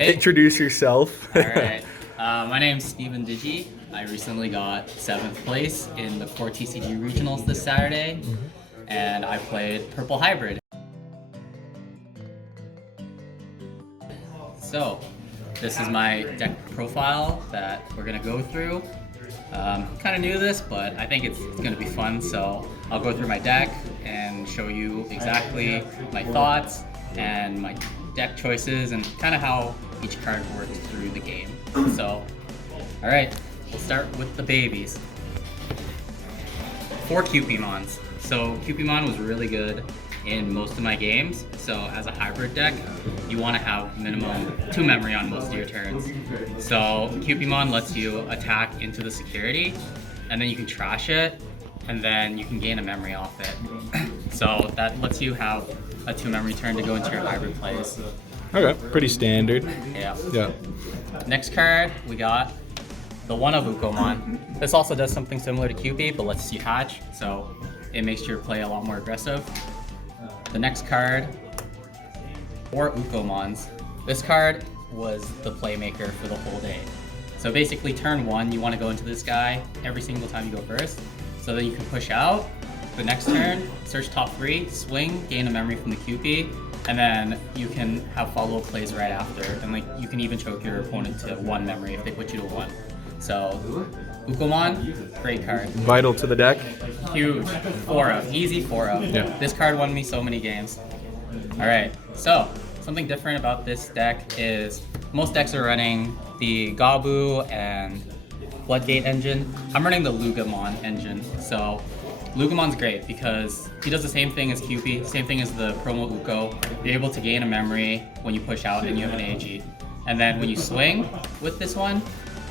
Introduce yourself. All right. My name's Stevendigi. I recently got 7th place in the CoreTCG regionals this Saturday, and I played Purple Hybrid. So, this is my deck profile that we're gonna go through. Kind of new to this, but I think it's gonna be fun. So I'll go through my deck and show you exactly my thoughts and my deck choices and kind of how each card works through the game. So, all right, we'll start with the babies. 4 Cupimons. So Cupimon was really good in most of my games. So as a hybrid deck, you want to have minimum 2 memory on most of your turns. So Cupimon lets you attack into the security, and then you can trash it, and then you can gain a memory off it. So that lets you have a 2 memory turn to go into your hybrid plays. Okay, pretty standard. Yeah. Next card, we got the One of Ukomon. This also does something similar to Cupid, but lets you hatch, so it makes your play a lot more aggressive. The next card, 4 Ukomons. This card was the playmaker for the whole day. So basically turn 1, you want to go into this guy every single time you go first, so that you can push out. The next turn, search top 3, swing, gain a memory from the QP, and then you can have follow-up plays right after, and like you can even choke your opponent to 1 memory if they put you to 1. So, Ukomon, great card. Vital to the deck. Huge. 4-up. Easy 4-up. Yeah. This card won me so many games. Alright, so something different about this deck is most decks are running the Gabu and Floodgate engine. I'm running the Lugamon engine. So Lugamon's great because he does the same thing as QP, same thing as the promo Uko. You're able to gain a memory when you push out and you have an AG. And then when you swing with this one,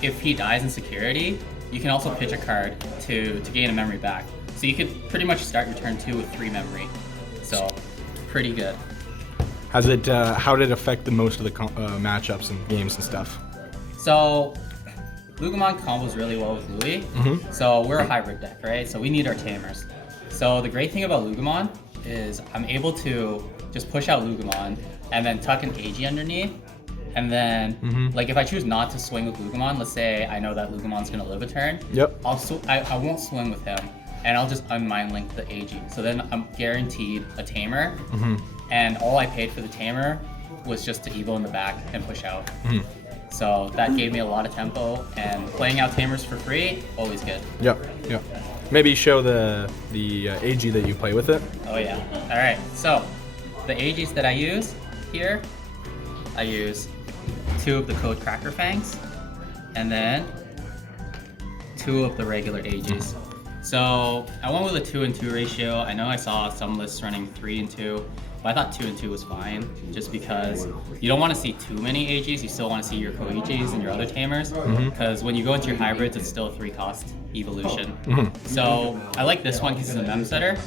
if he dies in security, you can also pitch a card to gain a memory back. So you could pretty much start your turn 2 with 3 memory. So pretty good. How did it affect the most of the matchups and games and stuff? So Lugamon combos really well with Louis. So we're a hybrid deck, right? So we need our tamers. So the great thing about Lugamon is I'm able to just push out Lugamon and then tuck an AG underneath. And then, like if I choose not to swing with Lugamon, let's say I know that Lugamon's gonna live a turn. Yep. I won't swing with him, and I'll just unmind link the AG. So then I'm guaranteed a tamer, and all I paid for the tamer was just to evo in the back and push out. So that gave me a lot of tempo, and playing out tamers for free, always good. Yep. Maybe show the AG that you play with it. Oh yeah. All right. So the AGs that I use here, I use 2 of the Code Cracker Fangs, and then 2 of the regular AGs. So I went with a 2-and-2 ratio. I know I saw some lists running 3-and-2, but I thought 2-and-2 was fine, just because you don't want to see too many AGs. You still want to see your Koichis and your other tamers, because when you go into your hybrids, it's still a 3-cost evolution. So I like this one because it's a mem setter,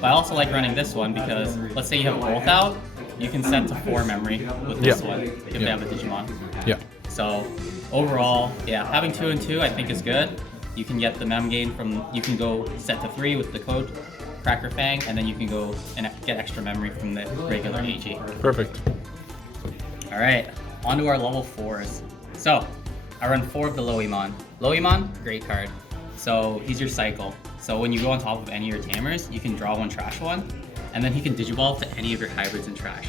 but I also like running this one because let's say you have both out, you can set to 4 memory with this one if they have a Digimon. Yeah. So overall, yeah, having 2-and-2 I think is good. You can get the mem gain from, you can go set to 3 with the Code Cracker Fang, and then you can go and get extra memory from the regular AG. Perfect. All right, on to our level 4s. So I run 4 of the Loemon. Loemon, great card. So he's your cycle. So when you go on top of any of your tamers, you can draw 1, trash 1, and then he can digivolve to any of your hybrids and trash.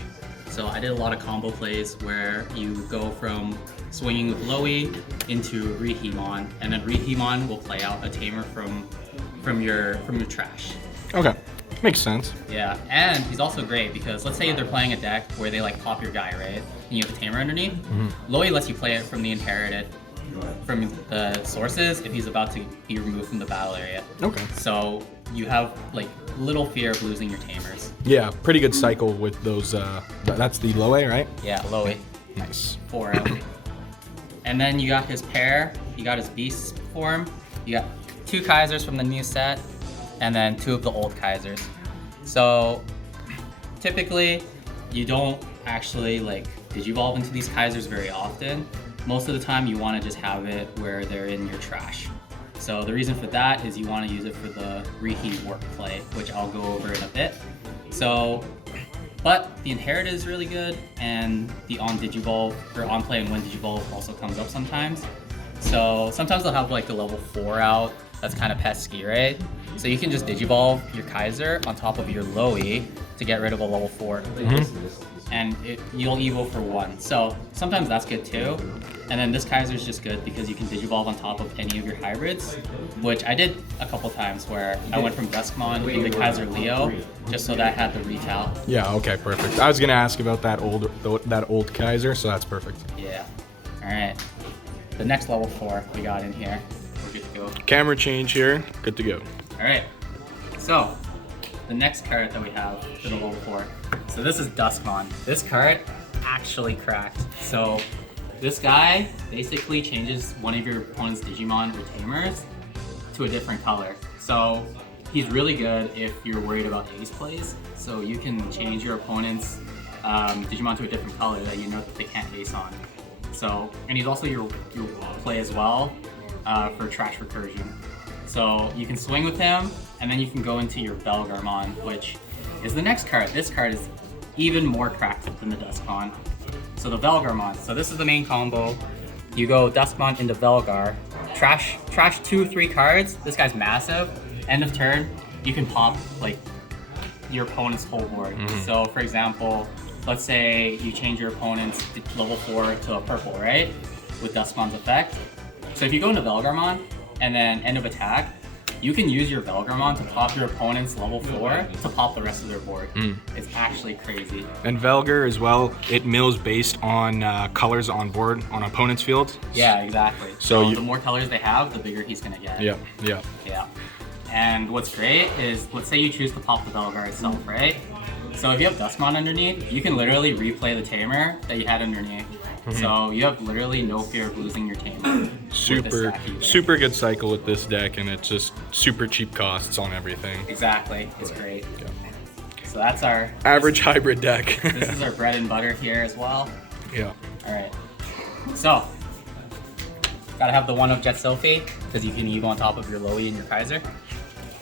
So I did a lot of combo plays where you go from swinging with Loey into Rihimon, and then Rihimon will play out a tamer from your lotrash. Okay, makes sense. Yeah, and he's also great because let's say they're playing a deck where they like pop your guy, right? And you have a tamer underneath. Loey lets you play it from the inherited, from the sources if he's about to be removed from the battle area. Okay. So you have like little fear of losing your tamers. Yeah, pretty good cycle with those. That's the Loe, right? Yeah, Loey. Nice. 4 out. And then you got his pair, you got his beast form, you got 2 Kaisers from the new set, and then 2 of the old Kaisers. So typically you don't actually like digivolve into these Kaisers very often. Most of the time you want to just have it where they're in your trash. So the reason for that is you want to use it for the Rihi work play, which I'll go over in a bit. So But the Inherit is really good, and the on Digivolve, or on play and win Digivolve also comes up sometimes. So sometimes they'll have like the level 4 out that's kind of pesky, right? So you can just Digivolve your Kaiser on top of your Lowy to get rid of a level 4. And you'll Evo for 1. So sometimes that's good too. And then this Kaiser is just good because you can Digivolve on top of any of your hybrids, which I did a couple times where I went from Duskmon into Kaiser Leo just so that I had the retail. Yeah, okay, perfect. I was gonna ask about that old Kaiser, so that's perfect. Yeah. All right. The next level 4 we got in here. We're good to go. Camera change here, good to go. All right. So the next card that we have for the level 4. So this is Duskmon. This card actually cracked. So this guy basically changes one of your opponent's Digimon or Tamers to a different color. So he's really good if you're worried about ace plays. So you can change your opponent's Digimon to a different color that you know that they can't ace on. So, and he's also your play as well for trash recursion. So you can swing with him, and then you can go into your Belgarmon, which is the next card. This card is even more cracked than the Duskmon. So the Belgarmon. So this is the main combo. You go Duskmon into Belgar, trash 2-3 cards. This guy's massive. End of turn, you can pop like your opponent's whole board. So for example, let's say you change your opponent's level 4 to a purple, right? With Duskmon's effect. So if you go into Belgarmon and then end of attack, you can use your Belgarmon to pop your opponent's level 4 to pop the rest of their board. It's actually crazy. And Velgar as well, it mills based on colors on board on opponent's field. Yeah, exactly. So the more colors they have, the bigger he's gonna get. Yeah. Yeah. And what's great is, let's say you choose to pop the Belgar itself, right? So if you have Duskmon underneath, you can literally replay the Tamer that you had underneath. So you have literally no fear of losing your Tamer. Super good cycle with this deck, and it's just super cheap costs on everything. Exactly, it's great. Yeah. So that's our average hybrid deck. This is our bread and butter here as well. Yeah. All right. So gotta have the one of Jet Sophie because you can Evo on top of your Lowy and your Kaiser.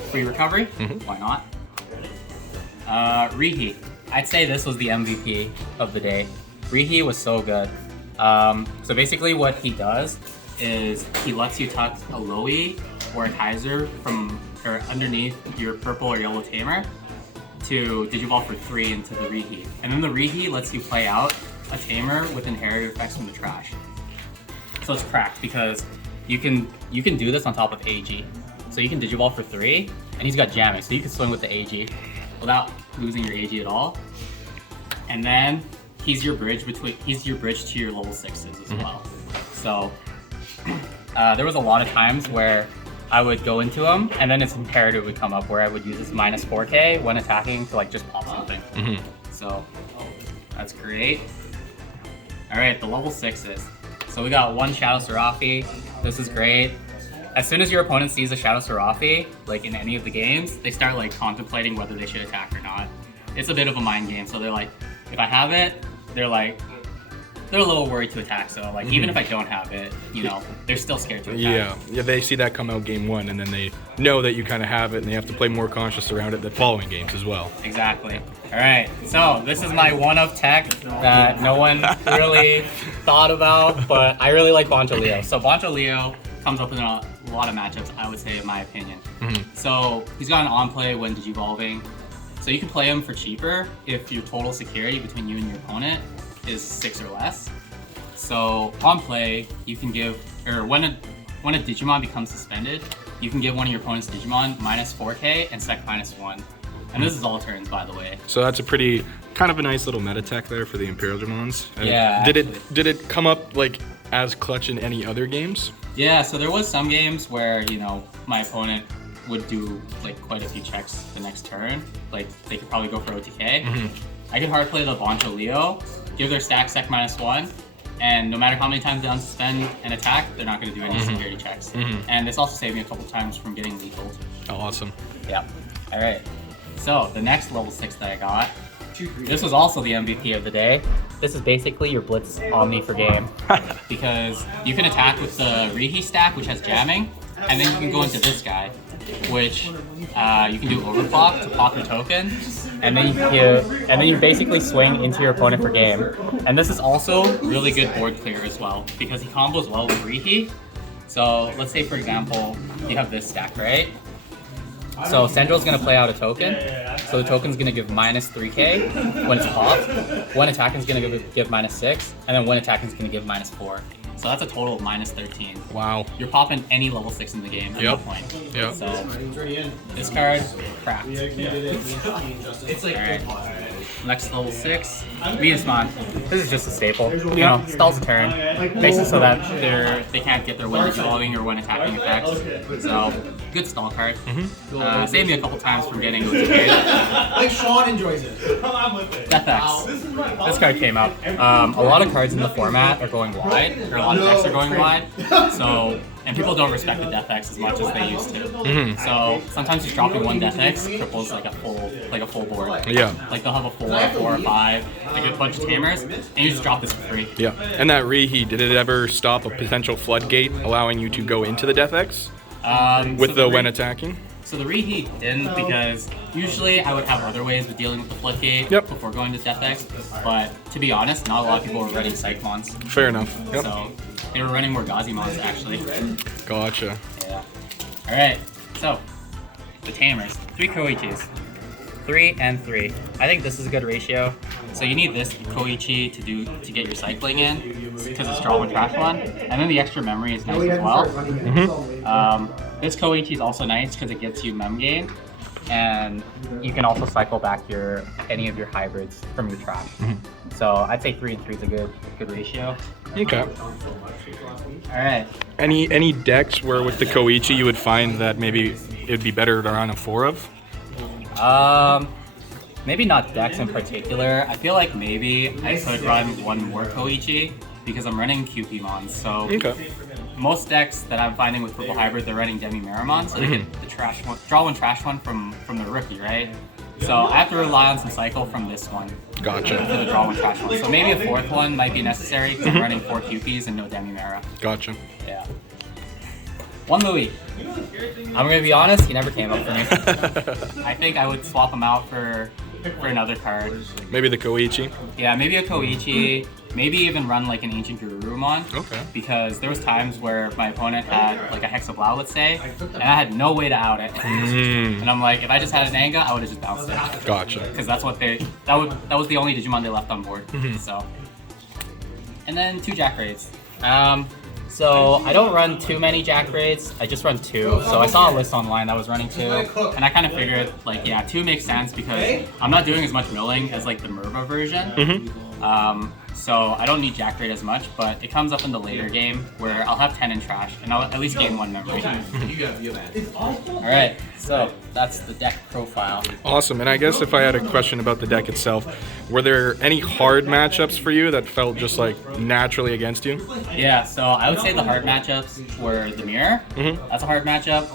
Free recovery. Why not? Rihi. I'd say this was the MVP of the day. Rihi was so good. So basically what he does is he lets you tuck a Lowy or a Kaiser from or underneath your purple or yellow Tamer to Digivolve for 3 into the Rihi. And then the Rihi lets you play out a Tamer with inherited effects from the trash. So it's because you can do this on top of AG. So you can Digivolve for 3, and he's got jamming, so you can swing with the AG without losing your AG at all. And then he's your bridge to your level 6s as well. So there was a lot of times where I would go into him, and then his Imperative would come up where I would use his minus 4k when attacking to like just pop something. So that's great. All right, the level 6s. So we got one Shadow Seraphi. This is great. As soon as your opponent sees a Shadow Seraphi, like in any of the games, they start like contemplating whether they should attack or not. It's a bit of a mind game, so they're like, if I have it, they're a little worried to attack, so like even if I don't have it, you know, they're still scared to attack. Yeah, they see that come out game 1, and then they know that you kind of have it, and they have to play more conscious around it the following games as well. Exactly. All right, so this is my one of tech that no one really thought about, but I really like Boncho Leo. So Boncho Leo comes up in a lot of matchups, I would say, in my opinion. So he's got an on-play when Digivolving. So you can play him for cheaper if your total security between you and your opponent is 6 or less. So on play, you can give, or when a Digimon becomes suspended, you can give one of your opponent's Digimon minus 4k and sec minus 1. And this is all turns, by the way. So that's a pretty, kind of a nice little meta tech there for the Imperial Digimons. Yeah. Did it come up like as clutch in any other games? Yeah, so there was some games where, you know, my opponent would do like quite a few checks the next turn. Like they could probably go for OTK. I could hard play the Boncho Leo, give their stack sec minus 1, and no matter how many times they unsuspend and attack, they're not going to do any security checks. And this also saved me a couple times from getting lethal. Oh, awesome. Yeah. All right. So the next level 6 that I got, this was also the MVP of the day. This is basically your Blitz Omni for game. Because you can attack with the Rihi stack, which has jamming, and then you can go into this guy, which you can do overclock to pop your token. you basically swing into your opponent for game. And this is also really good board clear as well because he combos well with reheat. So let's say for example you have this stack, right? So Sendral's gonna play out a token. So the token's gonna give minus 3k when it's popped. One attacking's gonna give minus 6, and then one attacking's gonna give minus 4. So that's a total of minus 13. Wow. You're popping any level 6 in the game at that point. Yep. So this card, crap. Alright. Next level 6, Venusmon. This is just a staple. You know, stalls a turn. Makes it so that they can't get their when resolving or when attacking effects. So good stall card. Saved me a couple times from getting Like Sean enjoys it. Death X. This card came up. A lot of cards in the format are going wide, or a lot of decks are going wide. So, and people don't respect the Death X as much as they used to. So sometimes just dropping one Death X cripples like a full board. Yeah. Like they'll have a 4 or 5, like a bunch of tamers, and you just drop this for free. Yeah. And that reheat, did it ever stop a potential floodgate allowing you to go into the Death X with the when attacking? So the reheat didn't, because usually I would have other ways of dealing with the floodgate before going to Death X, but to be honest, not a lot of people were running Cyclons. Fair enough. Yep. So they were running more Gazimons actually. Gotcha. Yeah. Alright, so the tamers. 3 Koichis. 3 and 3. I think this is a good ratio. So you need this Koichi to get your cycling in, because it's draw one, trash one, and then the extra memory is nice as well. This Koichi is also nice because it gets you mem gain, and you can also cycle back any of your hybrids from your trash. So I'd say 3 and 3 is a good ratio. Okay. All right. Any decks where with the Koichi you would find that maybe it'd be better to run a 4 of? Maybe not decks in particular. I feel like maybe I could run one more Koichi because I'm running QP-mons. So most decks that I'm finding with purple hybrid, they're running Demi-Meramon, so they get the trash one, draw one trash one from the rookie, right? So I have to rely on some cycle from this one. Gotcha. For the draw one trash one. So maybe a 4th one might be necessary because I'm running 4 QPs and no Demi-Mera. Gotcha. Yeah. One Louis. I'm gonna be honest, he never came up for me. I think I would swap him out for another card. Maybe the Koichi? Yeah, maybe a Koichi. Maybe even run like an Ancient Garurumon. Okay. Because there was times where my opponent had like a Hexablau, let's say, and I had no way to out it. And I'm like, if I just had an Anga, I would have just bounced it. Gotcha. Because that's what that was the only Digimon they left on board. So. And then 2 Jack Raids. So I don't run too many Jack Raids, I just run 2. So I saw a list online that was running 2, and I kind of figured like, yeah, 2 makes sense because I'm not doing as much milling as like the Merva version. So I don't need Jack Raid as much, but it comes up in the later game where I'll have 10 in trash and I'll at least gain 1 memory. Alright, so that's the deck profile. Awesome, and I guess if I had a question about the deck itself, were there any hard matchups for you that felt just like naturally against you? Yeah, so I would say the hard matchups were the Mirror. That's a hard matchup.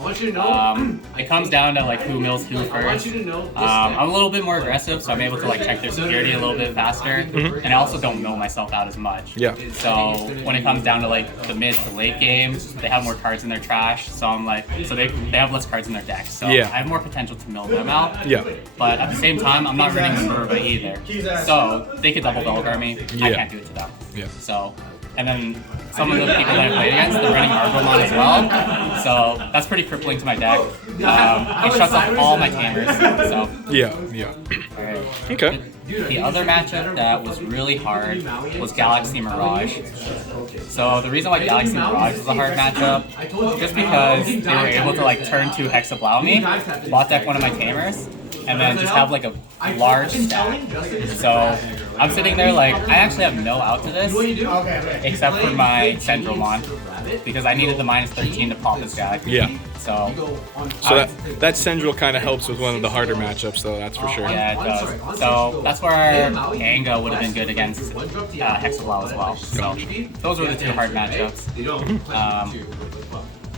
It comes down to like who mills who first. I'm a little bit more aggressive, so I'm able to like check their security a little bit faster, and I also don't mill myself out as much. Yeah. So when it comes down to like the mid to late game, they have more cards in their trash, so I'm like, so they have less cards in their deck, so I have more potential to mill them out. Yeah. But at the same time, I'm not running the Merva either, so they could double Belgar me. I can't do it to them. Yeah. So, and then some of the people that I played against, they're running Argomon as well, so that's pretty crippling to my deck. It shuts off all my tamers. So. Yeah. Alright. Okay. The other matchup that was really hard was Galaxy Mirage. So the reason why Galaxy Mirage was a hard matchup, just because they were able to like turn 2 Hexablau me, bot deck one of my tamers, and then just have like a large stack. So I'm sitting there like, I actually have no out to this, except for my Centralmon, because I needed the minus 13 to pop this guy. Yeah. So that Central kind of helps with one of the harder matchups, though, that's for sure. Yeah, it does. So that's where Anga would have been good against Hexablau as well. So those were the 2 hard matchups.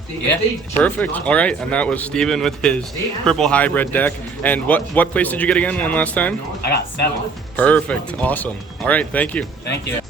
Yeah. Perfect. All right, and that was Steven with his purple hybrid deck. And what place did you get again one last time? I got 7th. Perfect. Awesome. All right, thank you. Thank you.